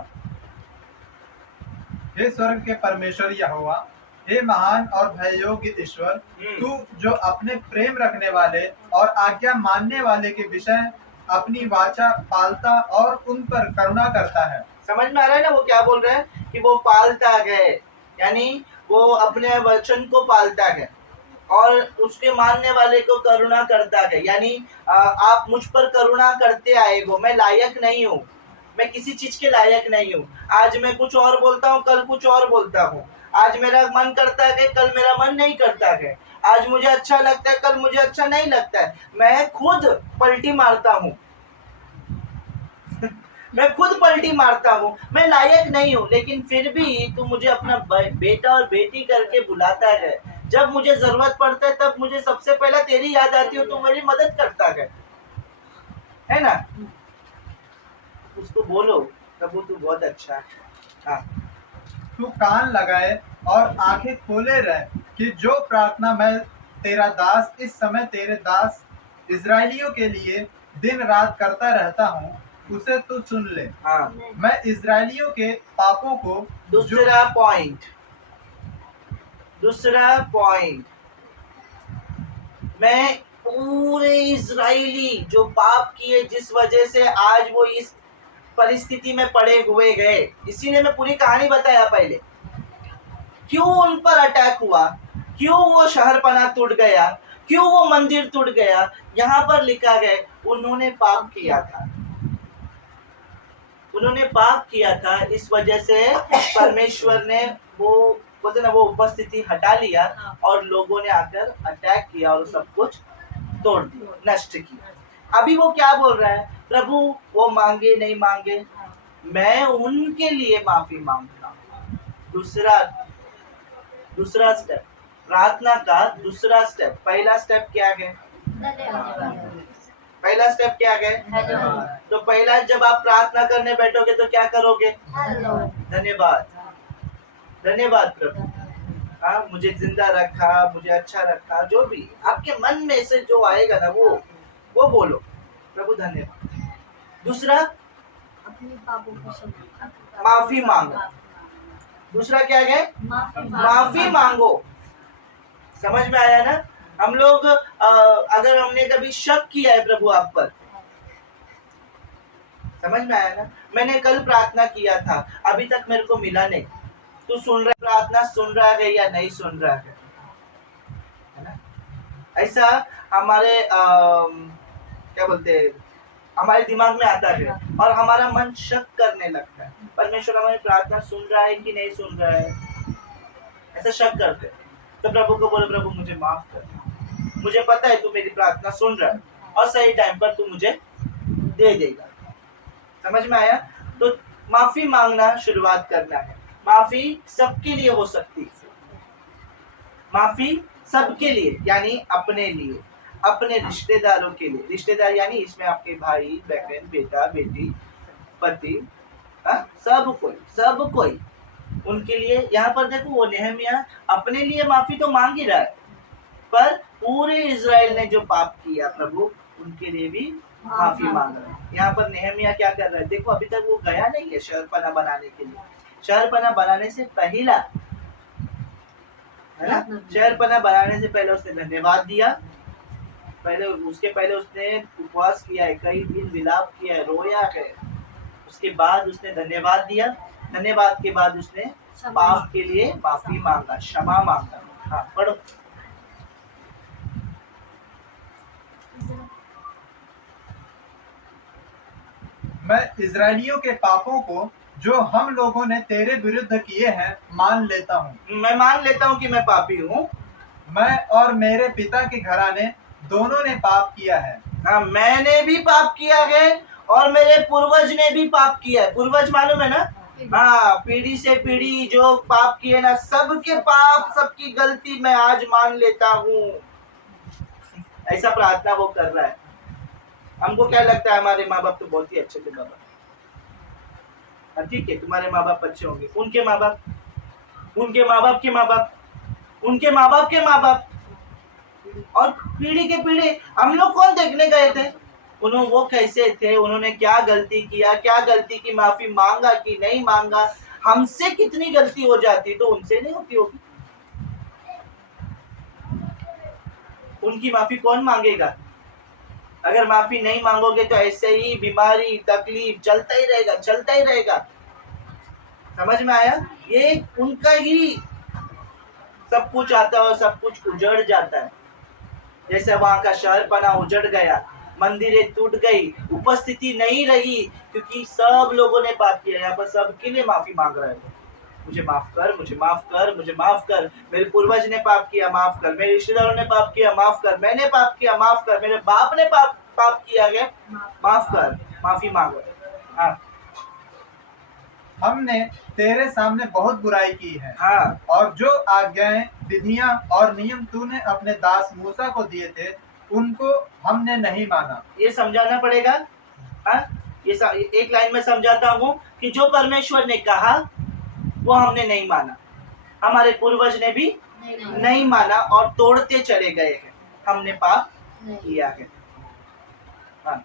हे स्वर्ग के परमेश्वर यहोवा, हे महान और भययोग्य ईश्वर, तू जो अपने प्रेम रखने वाले और आज्ञा मानने वाले के विषय अपनी वाचा पालता और उन पर करुणा करता है। समझ में आ रहा है ना वो क्या बोल रहे हैं कि वो पालता है, यानी वो अपने वचन को पालता है और उसके मानने वाले को करुणा करता है। यानी आप मुझ पर करुणा करते आए हो। मैं लायक नहीं हूँ, मैं किसी चीज के लायक नहीं हूँ। आज मैं कुछ और बोलता हूँ, कल कुछ और बोलता हूँ। आज मेरा मन करता है, कल मेरा मन नहीं करता है। आज मुझे अच्छा लगता है, कल मुझे अच्छा नहीं लगता है। मैं खुद पलटी मारता हूँ मैं खुद पलटी मारता हूँ। मैं लायक नहीं हूँ, लेकिन फिर भी तू मुझे अपना बेटा और बेटी करके बुलाता है। जब मुझे जरूरत पड़ता है तब मुझे सबसे पहला तेरी याद आती है, तू मेरी मदद करता है ना। उसको बोलो प्रभु तू बहुत अच्छा है। हाँ। तू कान लगाए और आंखें खोले रह कि जो प्रार्थना मैं तेरा दास इस समय तेरे दास इजरायलियों के लिए दिन रात करता रहता हूँ, उसे तू सुन ले। हाँ। मैं इजरायलियों के पापों को दूसरा पॉइंट, मैं पूरे इजरायली जो पाप किए, जिस वजह से आज वो इस परिस्थिति में पड़े हुए गए, इसीलिए मैं पूरी कहानी बताया पहले। क्यों उन पर अटैक हुआ, क्यों वो शहर पना टूट गया, क्यों वो मंदिर टूट गया, यहाँ पर लिखा गया उन्होंने पाप किया था। उन्होंने पाप किया था, इस वजह से परमेश्वर ने वो बोलते ना वो उपस्थिति हटा लिया और लोगों ने आकर अटैक किया और सब कुछ तोड़ दिया, नष्ट किया। अभी वो क्या बोल रहा है, प्रभु वो मांगे नहीं मांगे, मैं उनके लिए माफी मांगता हूँ। दूसरा स्टेप, प्रार्थना का दूसरा स्टेप। पहला स्टेप क्या है? पहला स्टेप क्या है? तो पहला जब आप प्रार्थना करने बैठोगे तो क्या करोगे? धन्यवाद। धन्यवाद प्रभु, हाँ मुझे जिंदा रखा, मुझे अच्छा रखा, जो भी आपके मन में से जो आएगा ना वो बोलो, प्रभु धन्यवाद। दूसरा अपने पापों को क्षमा, माफी मांगो। दूसरा क्या है? माफी मांगो। समझ में आया ना? हम लोग अगर हमने कभी शक किया है प्रभु आप पर, समझ में आया ना? मैंने कल प्रार्थना किया था, अभी तक मेरे को मिला नहीं, तू सुन रहा, प्रार्थना सुन रहा है या नहीं सुन रहा है ना? ऐसा हमारे क्या बोलते हैं, हमारे दिमाग में आता है और हमारा मन शक करने लगता है, परमेश्वर हमारी प्रार्थना सुन रहा है कि नहीं सुन रहा है, ऐसा शक करते हैं। तो प्रभु को बोलो, प्रभु मुझे माफ कर, मुझे पता है तू मेरी प्रार्थना सुन रहा है और सही टाइम पर तू मुझे दे देगा। समझ में आया? तो माफी मांगना शुरुआत करना है। माफी सबके लिए हो सकती है, माफी सबके लिए, यानी अपने लिए, अपने रिश्तेदारों के लिए, रिश्तेदार यानी इसमें आपके भाई बहन, बेटा बेटी, पति, सब कोई उनके लिए। यहाँ पर देखो वो नेहमिया अपने लिए माफी तो मांग ही रहा है, पर पूरे इजराइल ने जो पाप किया प्रभु उनके लिए भी माफी मांग रहा है। यहाँ पर नेहमिया क्या कर रहा है? देखो अभी तक वो गया नहीं है शहरपना बनाने के लिए, शहरपना बनाने से पहला है ना, शहरपना बनाने से पहले उसने धन्यवाद दिया, उसके पहले उसने उपवास किया है, कई दिन विलाप किया है, रोया है, उसके बाद उसने धन्यवाद दिया, धन्यवाद के बाद उसने पाप के लिए माफी मांगा, क्षमा मांगा। हाँ पढ़ो। मैं इजरायलियों के पापों को जो हम लोगों ने तेरे विरुद्ध किए हैं मान लेता हूँ। मैं मान लेता हूँ कि मैं पापी हूँ। मैं और मेरे पिता के घराने दोनों ने पाप किया है। हाँ मैंने भी पाप किया है और मेरे पूर्वज ने भी पाप किया है। पूर्वज मालूम है ना? हाँ, पीढ़ी से पीढ़ी जो पाप किए ना, सबके पाप, सबकी गलती मैं आज मान लेता हूँ। ऐसा प्रार्थना वो कर रहा है। हमको क्या लगता है, हमारे माँ बाप तो बहुत ही अच्छे थे बाबा, ठीक है तुम्हारे माँ बाप अच्छे होंगे, उनके माँ बाप, उनके माँ बाप के माँ बाप, उनके माँ बाप के माँ बाप, और पीढ़ी के पीढ़ी हम लोग कौन देखने गए थे उन्होंने, वो कैसे थे, उन्होंने क्या गलती किया, क्या गलती की माफी मांगा कि नहीं मांगा। हमसे कितनी गलती हो जाती तो उनसे नहीं होती होगी। उनकी माफी कौन मांगेगा? अगर माफी नहीं मांगोगे तो ऐसे ही बीमारी तकलीफ चलता ही रहेगा, चलता ही रहेगा। समझ में आया? ये उनका ही सब कुछ आता है और सब कुछ उजड़ जाता है। जैसे वहां का शहरपना उजड़ गया, मंदिरें टूट गई, उपस्थिति नहीं रही, क्योंकि सब लोगों ने पाप किया। यहाँ पर सबके लिए माफी मांग रहा है, मुझे माफ कर, मुझे माफ कर, मुझे माफ कर, मेरे पूर्वज ने पाप किया माफ कर, मेरे रिश्तेदारों ने पाप किया माफ कर, मैंने पाप किया माफ कर, मेरे बाप ने पाप किया है माफ कर, माफी मांगो। हाँ हमने तेरे सामने बहुत बुराई की है। हाँ, और जो आज्ञाएं, विधियां और नियम तूने अपने दास मूसा को दिए थे उनको हमने नहीं माना। ये समझाना पड़ेगा। हाँ, ये एक लाइन में समझाता हूँ कि जो परमेश्वर ने कहा वो हमने नहीं माना, हमारे पूर्वज ने भी नहीं माना और तोड़ते चले गए हैं, हमने पाप किया है। हाँ।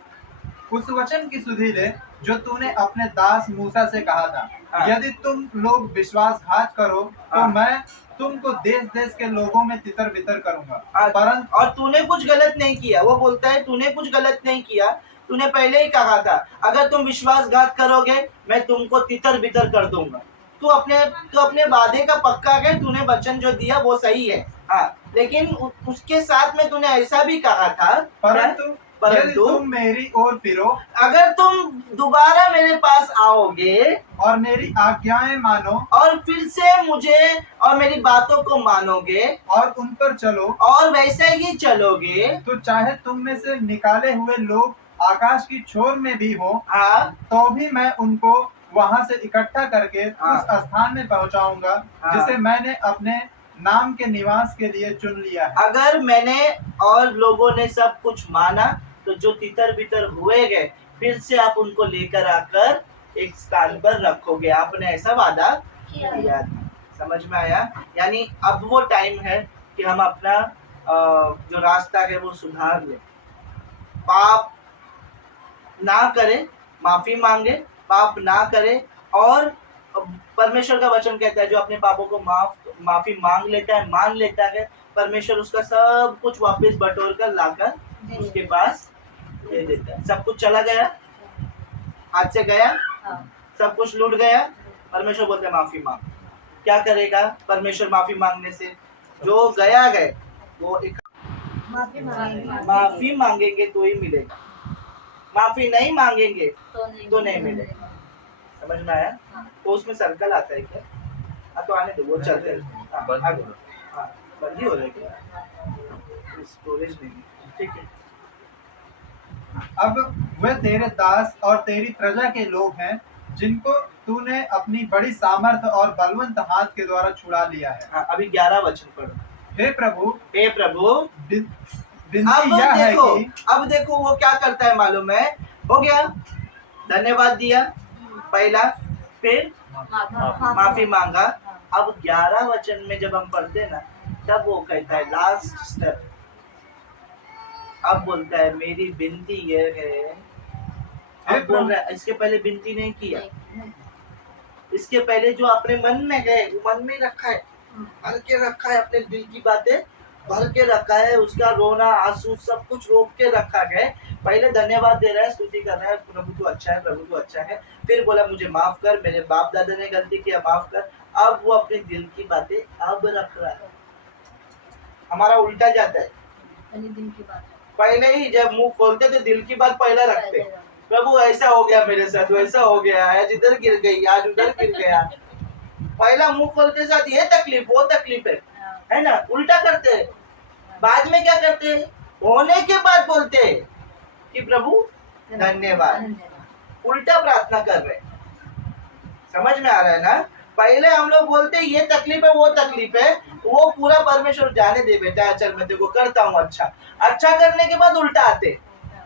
उस वचन की सुधि ले जो तूने अपने दास मूसा से कहा था। हाँ। यदि तुम लोग विश्वासघात करो तो हाँ। मैं तुमको देश देश के लोगों में तितर बितर करूंगा। हाँ, परंतु और तूने कुछ गलत नहीं किया। वो बोलता है तूने कुछ गलत नहीं किया, तूने पहले ही कहा था अगर तुम विश्वासघात करोगे मैं तुमको तितर बितर कर दूंगा। तू अपने वादे का पक्का है, तूने वचन जो दिया वो सही है। हाँ, लेकिन उसके साथ में तूने ऐसा भी कहा था परंतु यदि तुम मेरी ओर फिरो, अगर तुम दोबारा मेरे पास आओगे और मेरी आज्ञाएं मानो और फिर से मुझे और मेरी बातों को मानोगे और उन पर चलो और वैसे ही चलोगे, तो चाहे तुम में से निकाले हुए लोग आकाश की छोर में भी हो, हाँ, तो भी मैं उनको वहां से इकट्ठा करके हाँ, उस स्थान में पहुंचाऊंगा, हाँ, जिसे मैंने अपने नाम के निवास के लिए चुन लिया है। अगर मैंने और लोगों ने सब कुछ माना तो जो तितर बितर हुए गए फिर से आप उनको लेकर आकर एक स्थान पर रखोगे। आपने ऐसा वादा किया था। समझ में आया? यानी अब वो टाइम है कि हम अपना जो रास्ता है वो सुधार लें, पाप ना करें, माफी मांगे, पाप ना करें। और परमेश्वर का वचन कहता है जो अपने पापों को माफी मांग लेता है, मान लेता है, परमेश्वर उसका सब कुछ वापस बटोर कर लाकर उसके पास दे देता है। सब कुछ चला गया, हाथ से गया, सब कुछ लूट गया, परमेश्वर बोलते हैं माफी मांग। क्या करेगा परमेश्वर माफी मांगने से? जो गया गए वो एक माफी मांगेंगे तो ही मिलेगा, माफी नहीं मांगेंगे तो नहीं मिलेगा। समझ में आया? तो उसमें सर्कल आता है क्या? हाँ तो आने दो, वो चलते हैं। हाँ, बंद ही हो रहा है क्या? स्टोरेज नहीं है, ठीक है। अब वे तेरे दास और तेरी प्रजा के लोग हैं जिनको तूने अपनी बड़ी सामर्थ और बलवंत हाथ के द्वारा छुड़ा लिया है। हाँ, अभी 11 वचन पढ़ो। हे प्रभु अब यह है देखो, कि अब देखो वो क्या करता है मालूम है? हो गया, धन्यवाद दिया पहला, फिर माफी मांगा। अब 11 वचन में जब हम पढ़ते ना, तब वो कहता है लास्ट स्टेप, अब बोलता है मेरी विनती ये है। अब बोल रहा है, इसके पहले विनती नहीं किया, इसके पहले जो अपने मन में है वो मन में रखा है, भर के रखा है, अपने दिल की बातें भर के रखा है, उसका रोना आंसू सब कुछ रोक के रखा है। पहले धन्यवाद दे रहा है, स्तुति कर रहा है, प्रभु तू अच्छा है, प्रभु तू अच्छा है। फिर बोला मुझे माफ कर, मेरे बाप दादा ने गलती किया, माफ कर। अब वो अपने दिल की बातें अब रख रहा है। हमारा उल्टा जाता है, पहले ही जब मुंह खोलते तो दिल की बात पहले रखते, प्रभु ऐसा हो गया मेरे साथ, वैसा हो गया, आज इधर गिर गई, आज उधर गिर गया। पहला मुंह खोलते साथ ये तकलीफ वो तकलीफ है ना, उल्टा करते हैं। बाद में क्या करते हैं? होने के बाद बोलते हैं कि प्रभु धन्यवाद, उल्टा प्रार्थना कर रहे हैं। समझ में आ रहा है ना? पहले हम लोग बोलते हैं ये तकलीफ है वो तकलीफ है, वो पूरा परमेश्वर जाने दे बेटा, चल मैं तेरे को करता हूँ अच्छा। अच्छा करने के बाद उल्टा आते,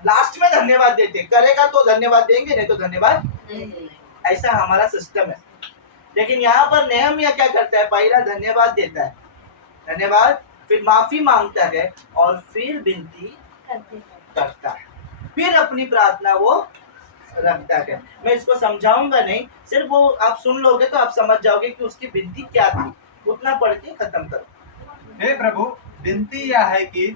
लास्ट में धन्यवाद देते, करेगा तो धन्यवाद देंगे, नहीं तो धन्यवाद नहीं। ऐसा हमारा सिस्टम है। लेकिन यहाँ पर नेहमिया क्या करता है? पहला धन्यवाद देता है, धन्यवाद, फिर माफी मांगता है और फिर विनती करता है, फिर अपनी प्रार्थना वो रखता है। मैं इसको समझाऊंगा नहीं, सिर्फ वो आप सुन लोगे तो आप समझ जाओगे कि उसकी विनती क्या थी। उतना पढ़ के खत्म करो। हे प्रभु विनती यह है कि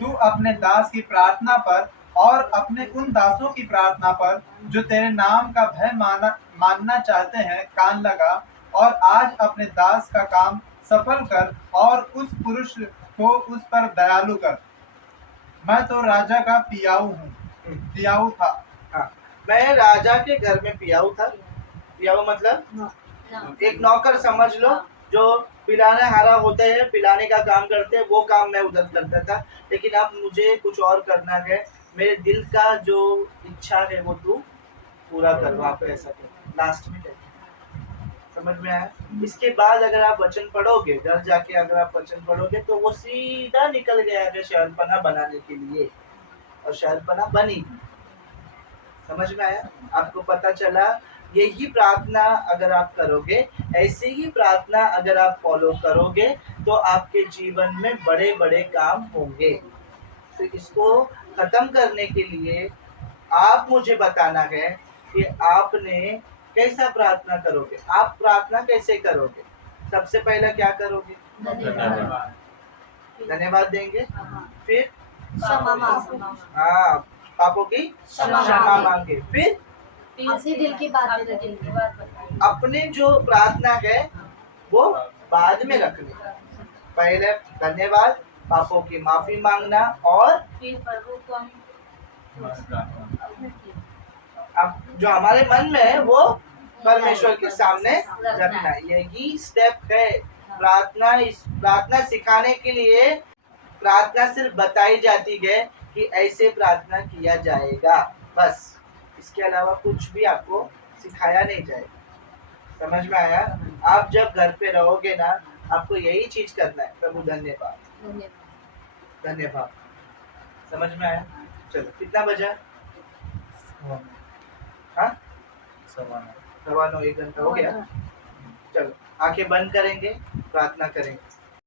तू अपने दास की प्रार्थना पर और अपने उन दासों की प्रार्थना पर जो तेरे नाम का भय मानना चाहते हैं कान लगा, और आज अपने दास का काम सफल कर और उस पुरुष को उस पर दयालु कर। मैं तो राजा का पियाऊ था। हाँ, मैं राजा के घर में पियाऊ था। पियाऊ मतलब एक नौकर समझ लो, जो पिलाने हारा होते हैं, पिलाने का काम करते हैं, वो काम मैं उधर करता था। लेकिन अब मुझे कुछ और करना है, मेरे दिल का जो इच्छा है वो तू पूरा कर, वहाँ पे ऐसा कर। लास्ट में कहते समझ में आया? इसके बाद अगर आप वचन पढ़ोगे, घर जाके अगर आप वचन पढ़ोगे तो वो सीधा निकल गया है शहरपना बनाने के लिए, और शहरपना बनी। समझ में आया? आपको पता चला? यही प्रार्थना अगर आप करोगे, ऐसे ही प्रार्थना अगर आप फॉलो करोगे तो आपके जीवन में बड़े बड़े काम होंगे। तो इसको खत्म करने के लिए आप मुझे बताना है कि आपने कैसा प्रार्थना करोगे, आप प्रार्थना कैसे करोगे। सबसे पहला क्या करोगे? धन्यवाद देंगे, फिर हाँ पापों की क्षमा मांगे, फिर अपने दिल की बात अपने जो प्रार्थना है वो बाद में रखनी। पहले धन्यवाद, पापों की माफी मांगना, और फिर प्रभु को हम अब जो हमारे मन में है वो परमेश्वर के सामने रखना। यही स्टेप है प्रार्थना। इस प्रार्थना सिखाने के लिए प्रार्थना सिर्फ बताई जाती है कि ऐसे प्रार्थना किया जाएगा, बस। इसके अलावा कुछ भी आपको सिखाया नहीं जाएगा। समझ में आया? आप जब घर पे रहोगे ना, आपको यही चीज करना है, प्रभु धन्यवाद धन्यवाद। समझ में आया? चलो कितना बजा? हाँ 9:15, 1 घंटा हो गया। चलो आंखें बंद करेंगे, प्रार्थना करेंगे।